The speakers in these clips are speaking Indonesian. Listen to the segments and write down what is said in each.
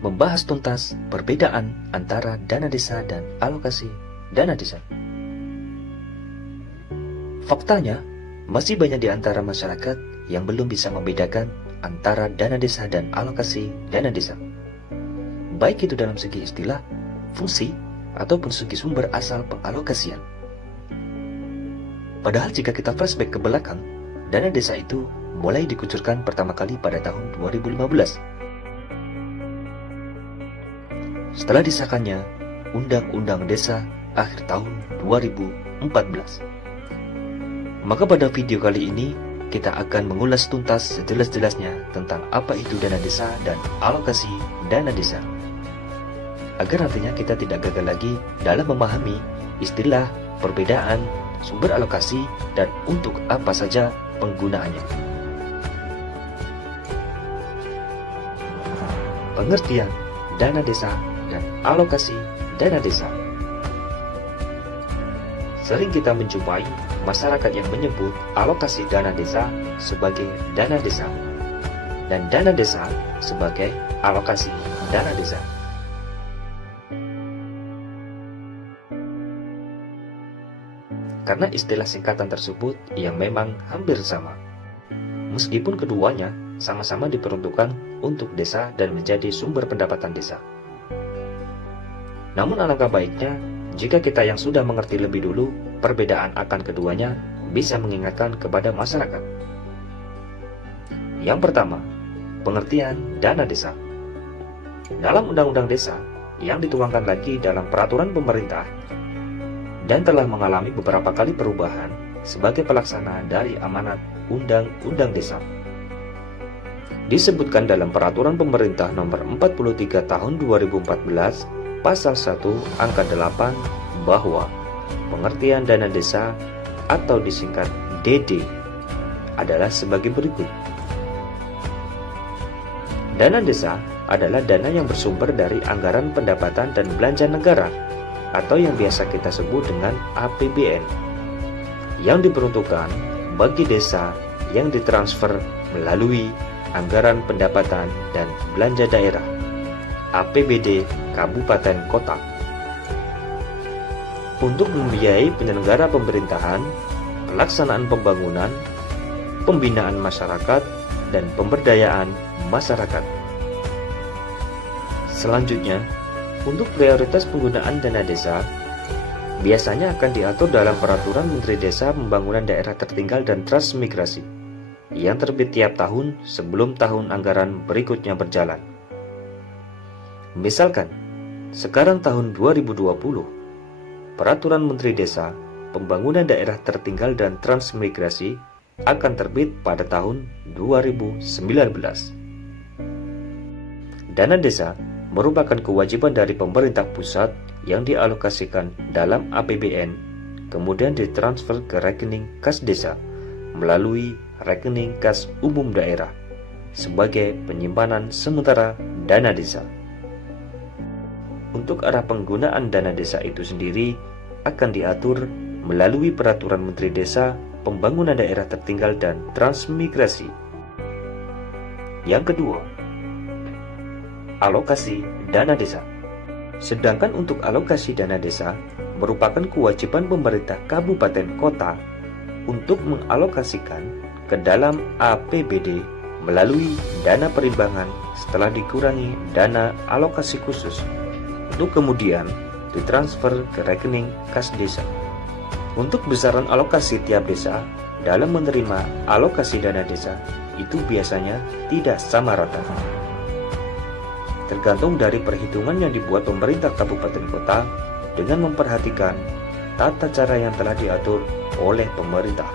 membahas tuntas perbedaan antara dana desa dan alokasi dana desa. Faktanya, masih banyak di antara masyarakat yang belum bisa membedakan antara dana desa dan alokasi dana desa, baik itu dalam segi istilah, fungsi, ataupun segi sumber asal pengalokasian. Padahal jika kita flashback ke belakang, dana desa itu mulai dikucurkan pertama kali pada tahun 2015. Setelah disahkannya Undang-Undang Desa akhir tahun 2014. Maka pada video kali ini, kita akan mengulas tuntas sejelas-jelasnya tentang apa itu dana desa dan alokasi dana desa. Agar nantinya kita tidak gagal lagi dalam memahami istilah, perbedaan, sumber alokasi, dan untuk apa saja penggunaannya. Pengertian dana desa dan alokasi dana desa. Sering kita menjumpai masyarakat yang menyebut alokasi dana desa sebagai dana desa dan dana desa sebagai alokasi dana desa. Karena istilah singkatan tersebut yang memang hampir sama, meskipun keduanya sama-sama diperuntukkan untuk desa dan menjadi sumber pendapatan desa. Namun alangkah baiknya jika kita yang sudah mengerti lebih dulu perbedaan akan keduanya bisa mengingatkan kepada masyarakat. Yang pertama, pengertian dana desa. Dalam Undang-Undang Desa yang dituangkan lagi dalam peraturan pemerintah dan telah mengalami beberapa kali perubahan sebagai pelaksana dari amanat Undang-Undang Desa. Disebutkan dalam Peraturan Pemerintah Nomor 43 Tahun 2014 Pasal 1 Angka 8 bahwa pengertian dana desa atau disingkat DD adalah sebagai berikut. Dana desa adalah dana yang bersumber dari anggaran pendapatan dan belanja negara atau yang biasa kita sebut dengan APBN yang diperuntukkan bagi desa yang ditransfer melalui anggaran pendapatan dan belanja daerah APBD kabupaten kota untuk membiayai penyelenggara pemerintahan, pelaksanaan pembangunan, pembinaan masyarakat, dan pemberdayaan masyarakat. Selanjutnya, untuk prioritas penggunaan dana desa, biasanya akan diatur dalam Peraturan Menteri Desa Pembangunan Daerah Tertinggal dan Transmigrasi yang terbit tiap tahun sebelum tahun anggaran berikutnya berjalan. Misalkan, sekarang tahun 2020, Peraturan Menteri Desa Pembangunan Daerah Tertinggal dan Transmigrasi akan terbit pada tahun 2019. Dana desa merupakan kewajiban dari pemerintah pusat yang dialokasikan dalam APBN, kemudian ditransfer ke rekening kas desa melalui rekening kas umum daerah sebagai penyimpanan sementara dana desa. Untuk arah penggunaan dana desa itu sendiri akan diatur melalui Peraturan Menteri Desa Pembangunan Daerah Tertinggal dan Transmigrasi. Yang kedua, alokasi dana desa. Sedangkan untuk alokasi dana desa merupakan kewajiban pemerintah kabupaten kota untuk mengalokasikan ke dalam APBD melalui dana perimbangan setelah dikurangi dana alokasi khusus untuk kemudian ditransfer ke rekening kas desa. Untuk besaran alokasi tiap desa dalam menerima alokasi dana desa itu biasanya tidak sama rata, tergantung dari perhitungan yang dibuat pemerintah kabupaten kota dengan memperhatikan tata cara yang telah diatur oleh pemerintah,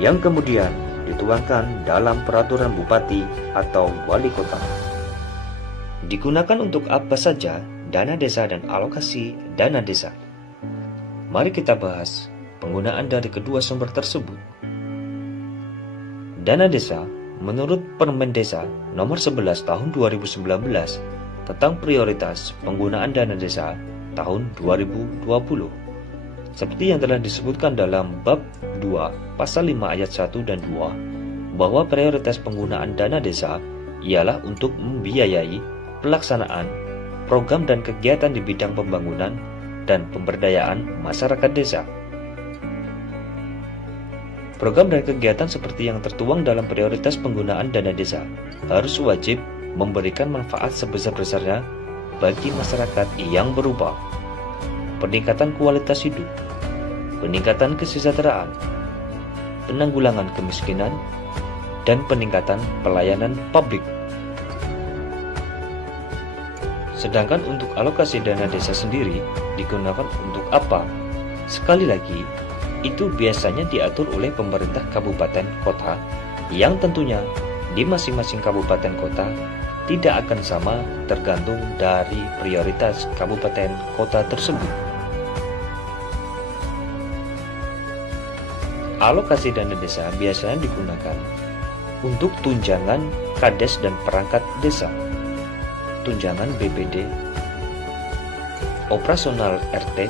yang kemudian dituangkan dalam peraturan bupati atau wali kota. Digunakan untuk apa saja dana desa dan alokasi dana desa? Mari kita bahas penggunaan dari kedua sumber tersebut. Dana desa menurut Permen Desa Nomor 11 Tahun 2019 tentang prioritas penggunaan dana desa tahun 2020. Seperti yang telah disebutkan dalam bab 2 pasal 5 ayat 1 dan 2 bahwa prioritas penggunaan dana desa ialah untuk membiayai pelaksanaan program dan kegiatan di bidang pembangunan dan pemberdayaan masyarakat desa. Program dan kegiatan seperti yang tertuang dalam prioritas penggunaan dana desa harus wajib memberikan manfaat sebesar-besarnya bagi masyarakat yang berupa peningkatan kualitas hidup, peningkatan kesejahteraan, penanggulangan kemiskinan, dan peningkatan pelayanan publik. Sedangkan untuk alokasi dana desa sendiri digunakan untuk apa? Sekali lagi, itu biasanya diatur oleh pemerintah kabupaten kota yang tentunya di masing-masing kabupaten kota tidak akan sama tergantung dari prioritas kabupaten kota tersebut. Alokasi dana desa biasanya digunakan untuk tunjangan kades dan perangkat desa, tunjangan BPD, operasional RT,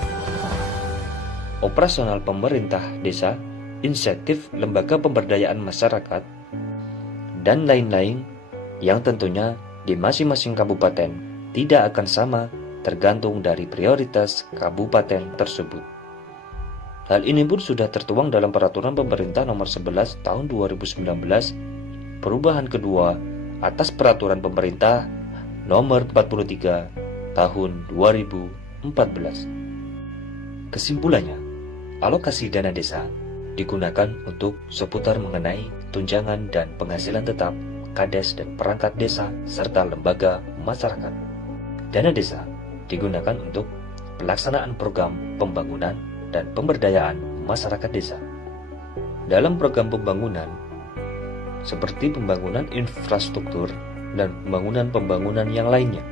operasional pemerintah desa, insentif lembaga pemberdayaan masyarakat, dan lain-lain yang tentunya di masing-masing kabupaten tidak akan sama tergantung dari prioritas kabupaten tersebut. Hal ini pun sudah tertuang dalam Peraturan Pemerintah Nomor 11 Tahun 2019, perubahan kedua atas Peraturan Pemerintah Nomor 43 Tahun 2014. Kesimpulannya, alokasi dana desa digunakan untuk seputar mengenai tunjangan dan penghasilan tetap kades dan perangkat desa serta lembaga masyarakat. Dana desa digunakan untuk pelaksanaan program pembangunan dan pemberdayaan masyarakat desa. Dalam program pembangunan seperti pembangunan infrastruktur dan pembangunan yang lainnya.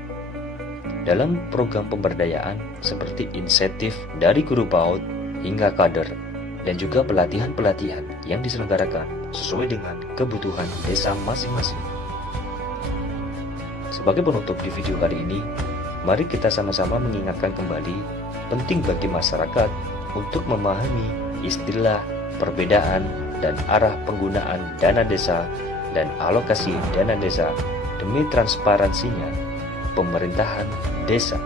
Dalam program pemberdayaan seperti insentif dari guru PAUD hingga kader dan juga pelatihan-pelatihan yang diselenggarakan sesuai dengan kebutuhan desa masing-masing. Sebagai penutup di video kali ini, mari kita sama-sama mengingatkan kembali penting bagi masyarakat untuk memahami istilah, perbedaan, dan arah penggunaan dana desa dan alokasi dana desa demi transparansinya pemerintahan desa.